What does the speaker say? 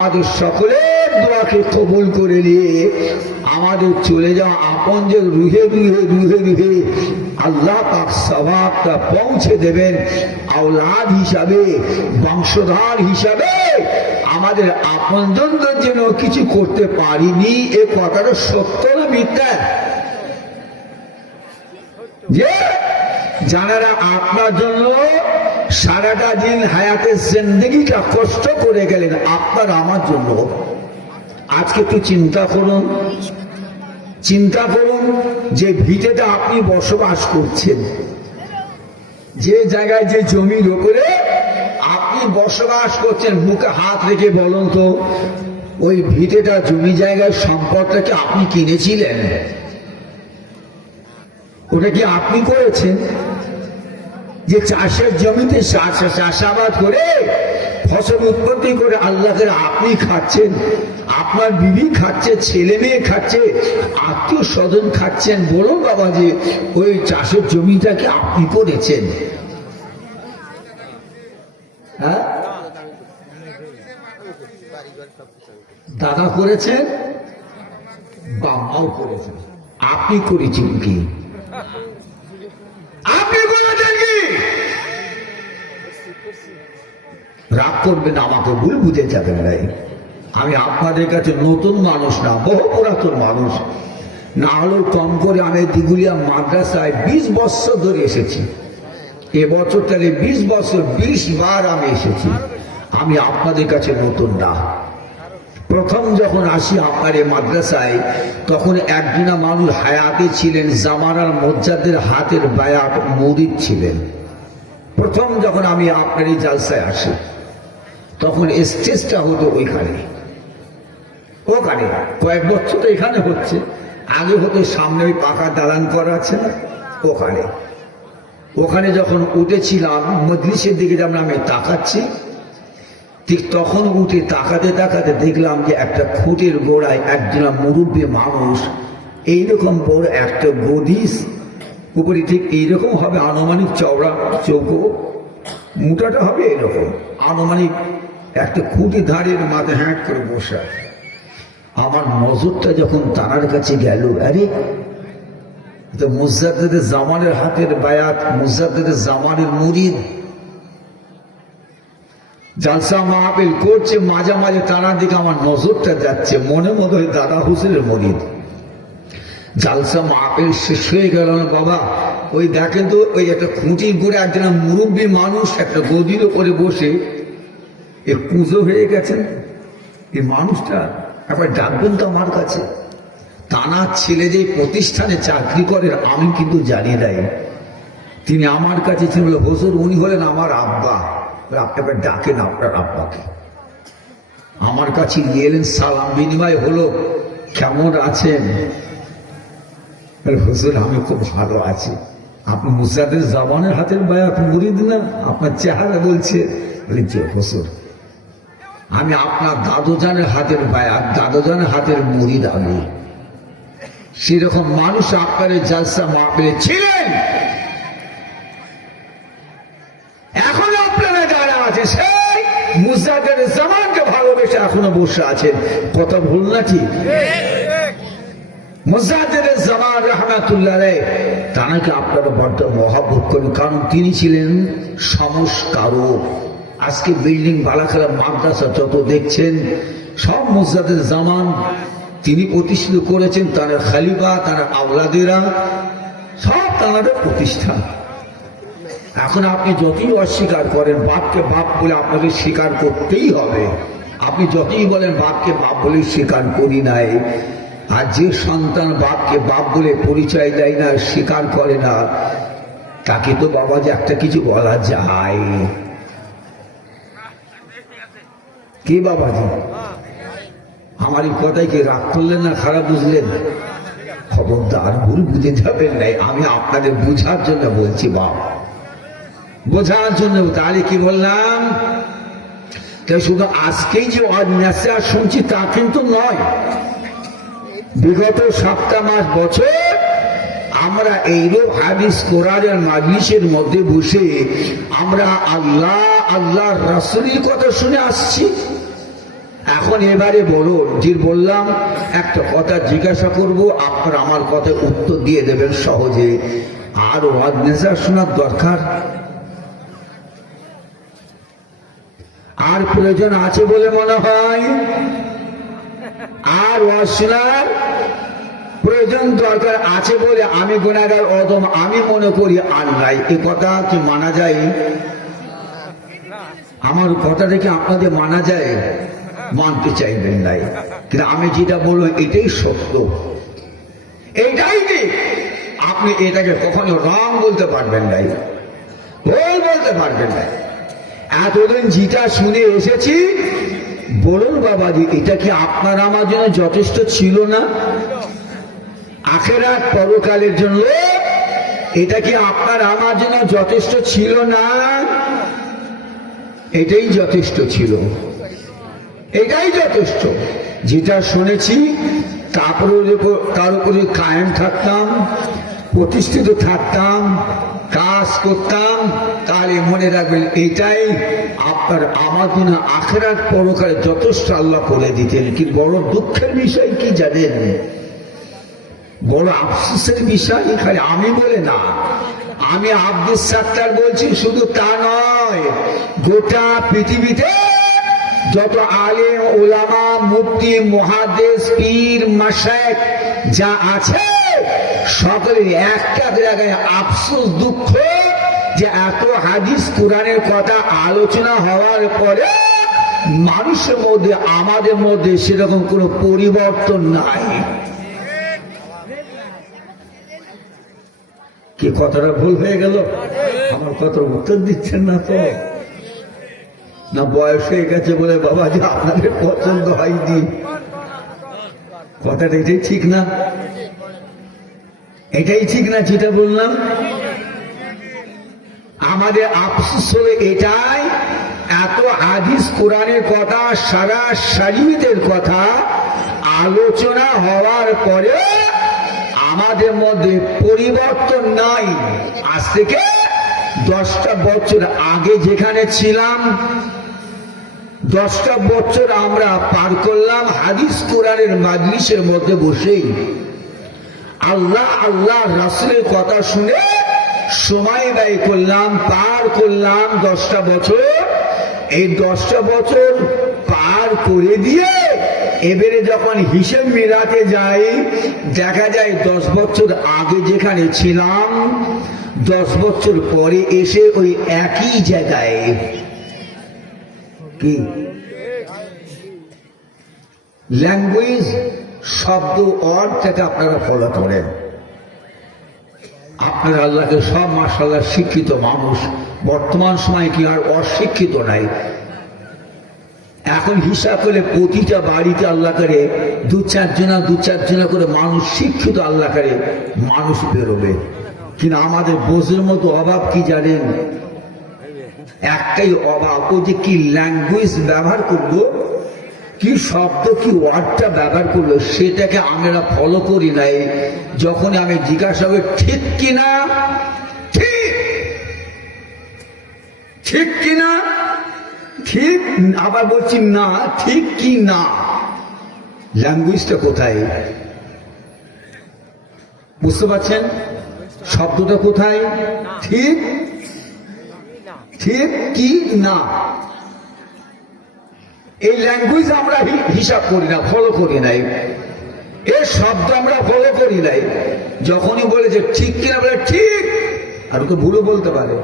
আমাদের সকলের দোয়াকে কবুল করে নিয়ে আমাদের চলে যাওয়া আপন যে রুহে রুহে রুহে রুহে আল্লাহ পাক সবাবটা পৌঁছে দেবেন। আওলাদ হিসাবে, বংশধর হিসাবে আমাদের আপনজনদের জন্য কিছু করতে পারিনি, এ কথাটা সত্য না মিথ্যা? যে যারা আপনার জন্য সারাটা দিন হায়াতের জিন্দগিটা কষ্ট করে গেলেন। আপনার আমার জন্য। আজকে একটু চিন্তা করুন। চিন্তা করুন যে ভিটেতে আপনি বসবাস করছেন। যে জায়গায় যে জমির ওপরে আপনি বসবাস করছেন বুকে হাত রেখে বলুন তো, ওই ভিটেটা জমি জায়গায় সম্পদটাকে আপনি কিনেছিলেন? ওটা কি আপনি করেছেন? যে চাষের জমিতে চাষাবাদ করে ফসল উৎপত্তি করে আল্লাহকে আপনি খাচ্ছেন, আপনার বিবি খাচ্ছে, ছেলে মেয়ে খাচ্ছে, আত্মীয় স্বজন খাচ্ছেন বলুন বাবা যে ওই চাষের জমিটাকে আপনি করেছেন। হ্যাঁ? দাদা করেছেন? বাবাও করেছেন। আপনি করেছেন কি আপনি করেছেন কি রাগ করবেন, আমাকে ভুল বুঝে যাবেন নাই। আমি আপনাদের কাছে নতুন মানুষ না, বহু পুরাতন মানুষ। না হলেও কম করে আমি দিগুলিয়া মাদ্রাসায় বিশ বছর ধরে এসেছি। এবছর তাহলে বিশ বছর বিশ বার আমি এসেছি। আমি আপনাদের কাছে নতুন না। প্রথম যখন আসি আপনার এই মাদ্রাসায়, তখন একদিনা মানুষ হায়াতে ছিলেন, জামানার মজ্জাদের হাতের বায়াত মরিদ ছিলেন। প্রথম যখন আমি আপনার এই জালসায় আসি, তখন স্টেজটা হতো ওইখানে। ওখানে কয়েক বছর তো এখানে হচ্ছে। আগে হতো সামনে ওই পাকা দালান করা আছে না, ওখানে। ওখানে যখন উঠেছিলাম, মজলিসের দিকে যেমন আমি তাকাচ্ছি, ঠিক তখন উঠে তাকাতে তাকাতে দেখলাম যে একটা খুঁটির গোড়ায় একজন মুরব্বী মানুষ, এইরকম বড় একটা গদিস উপরে ঠিক এইরকম হবে আনুমানিক চওড়া চৌকো। মোটাটা হবে এরকম। আনুমানিক একটা খুঁটি ধারের মাথায় হ্যাঁ করে বসে আমার নজরটা যখন তারার কাছে গেল, আরে তো মুজাদ্দেদের জামানের হাতের বায়াত মুজাদ্দেদের জামানের মুরিদ। জালসা মাহফিল করছে, মাঝে মাঝে দিকে আমার নজরটা যাচ্ছে, মনে মতো দাদা হুসেনের মরিদ। জালসা মাহফিল শেষ হয়ে গেল না বাবা। ওই দেখেন তো, ওই একটা খুঁটি করে একজন মুরব্বী মানুষ একটা গদির করে বসে, এ পুজো হয়ে গেছেন এই মানুষটা একবার ডাকবেন তো আমার কাছে। তানার ছেলে যে প্রতিষ্ঠানে চাকরি করেন আমি কিন্তু জানি দেয় তিনি আমার কাছে ছিল হুজুর, উনি হলেন আমার আব্বা। আপনাকে ডাকেন আপনার আব্বাকে। আমার কাছে এলেন, সালাম বিনিময় হলো, কেমন আছেন? হুজুর, আমি খুব ভালো আছি। আপনি মুসাদের জামানের হাতের বায়াত মুরিদ না আপনার চেহারা বলছে। হুজুর, আমি আপনার দাদুজানের হাতের বায়াত দাদুজানের হাতের মুড়ি আমি সেরকম মানুষ আপনার জালসা মাহফিলে ছিলেন। এখন আপনারা যারা আছে, সেই মুজাদের জামানকে ভালোবেসে এখনও বসে আছেন। কথা ভুল না মুজাদের জামান রহমাতুল্লাহ তানাকে আপনারা বড্ড মহাব্বত করেন? কারণ তিনি ছিলেন সংস্কারক। আজকে বিল্ডিং বালাখালা মাদ্রাসা যত দেখছেন, সব মুজাদের জামান তিনি প্রতিষ্ঠিত করেছেন তার খালিফা তার আওলাদেরা, সব তাদের প্রতিষ্ঠান। এখন আপনি যতই অস্বীকার করেন, বাপকে বাপ বলে আপনাকে স্বীকার করতেই হবে। আপনি যতই বলেন, বাপকে বাপ বলে স্বীকার করি নাই। আর যে সন্তান বাপকে বাপ বলে পরিচয় দেয় না, স্বীকার করে না, তাকে তো বাবা যে একটা কিছু বলা যায়। কে বাবাজি? আমার এই কথায় কি রাগ করলেন না, খারাপ বুঝলেন? খবরদার ভুল বুঝে যাবেন নাই। আমি আপনাদের বুঝার জন্য বলছি, বাপ। বোঝার জন্য তাহলে কি বললাম? তাই শুধু আজকেই যে অন্যাসা শুনছি, তা কিন্তু নয়। বিগত সপ্তাহ মাস বছর আমরা এইরূপ হাদিস কোরআনের মাজলিসের মধ্যে বসে আমরা আল্লাহ আল্লাহ রাসুলির কথা শুনে আসছি। এখন এবারে বলুন যে বললাম, একটা কথা জিজ্ঞাসা করব, আপনার আমার কথা উত্তর দিয়ে দেবেন সহজে। আর ওয়াজ শোনার দরকার? আর প্রয়োজন আছে বলে মনে হয়? আর ওয়াজ প্রয়োজন দরকার আছে বলে আমি গুণাগার অদম আমি মনে করি নাই। এ কথা কি মানা যায়? আমার কথা দেখে আপনাদের মানা যায়? মানতে চাইবেন নাই। কিন্তু আমি যেটা বলব, এটাই সত্য। এইটাই ঠিক আপনি এটাকে কখনো রং বলতে পারবেন নাই। ভুল বলতে পারবেন নাই। এতদিন যেটা শুনে এসেছি বলুন বাবাজি, এটা কি আপনার আমার জন্য যথেষ্ট ছিল না? আখেরাত পরকালের জন্য এটা কি আপনার আমার জন্য যথেষ্ট ছিল না? এটাই যথেষ্ট ছিল। এটাই যথেষ্ট। যেটা শুনেছি, তারপরে তার উপরে কায়েম থাকতাম, প্রতিষ্ঠিত থাকতাম কাজ করতাম, তাহলে মনে রাখবেন এটাই আপনার আমার জন্য আখেরাত পরকালে যথেষ্ট আল্লাহ করে দিতেন। কি বড় দুঃখের বিষয় কি জানেন? বড় আফসোসের বিষয় খালি আমি বলে না। আমি আব্দুল সাত্তার বলছি, শুধু তা নয়, গোটা পৃথিবীতে যত আলেম, ওলামা, মুফতি, মহাদেশ, পীর মাসায় যা আছে সকলের একটা জায়গায় আফসোস, দুঃখ যে এত হাদিস কোরআনের কথা আলোচনা হওয়ার পরে মানুষের মধ্যে, আমাদের মধ্যে সেরকম কোনো পরিবর্তন নাই। কি কথাটা ভুল হয়ে গেল? আমার কথার উত্তর দিচ্ছেন না তো? না বয়স হয়ে গেছে বলে বাবা যে আপনাদের পছন্দ হয়নি। কথাটা এটাই ঠিক না? এটাই ঠিক না যেটা বললাম? আমাদের আফসোস হলো এটাই। এত হাদিস, কোরআনের কথা, সারা শরীয়তের কথা আলোচনা হওয়ার পরে আমাদের মধ্যে পরিবর্তন নাই। আজ থেকে দশটা বছর আগে যেখানে ছিলাম, দশটা বছর আমরা পার করলাম হাদিস, কোরআনের মাজলিসের মধ্যে বসেই। আল্লাহ আল্লাহ রাসুলের কথা শুনে সময় ব্যয় করলাম, পার করলাম দশটা বছর। এই দশটা বছর পার করে দিয়ে এবারে যখন হিসেব মেলাতে যাই, দেখা যায় দশ বছর আগে যেখানে ছিলাম, দশ বছর পরে এসে ওই একই জায়গায়। কি? ল্যাঙ্গুয়েজ শব্দ অর্থটাকে আপনারা ফলো করেন। আপনারা আল্লাহকে সব মাসাল্লাহ শিক্ষিত মানুষ। বর্তমান সময় কি আর অশিক্ষিত নাই? এখন হিসাব করে প্রতিটা বাড়িতে আল্লাহ করে, দু চারজনা দু চারজনা করে মানুষ শিক্ষিত আল্লাহ করে, মানুষ বেরোবে। কিন্তু আমাদের বোঝের মতো অভাব কি জানেন? একটাই অভাব ও যে কি ল্যাঙ্গুয়েজ ব্যবহার করব কি শব্দ কি ওয়ার্ডটা ব্যবহার করল, সেটাকে আমরা ফলো করি নাই। যখন আমি জিজ্ঞাসা করি, ঠিক কিনা? ঠিক। ঠিক কিনা? ঠিক। আবার বলছি, না, ঠিক কি না ল্যাঙ্গুয়েজটা কোথায়? বুঝতে পারছেন? শব্দটা কোথায়? ঠিক। ঠিক কি না? এই ল্যাঙ্গুয়েজ আমরা হিসাব করি না ফলো করি নাই। এর শব্দ আমরা ফলো করি নাই। যখনই বলে যে ঠিক কিনা বলে ঠিক, আর ওকে ভুলও বলতে পারে।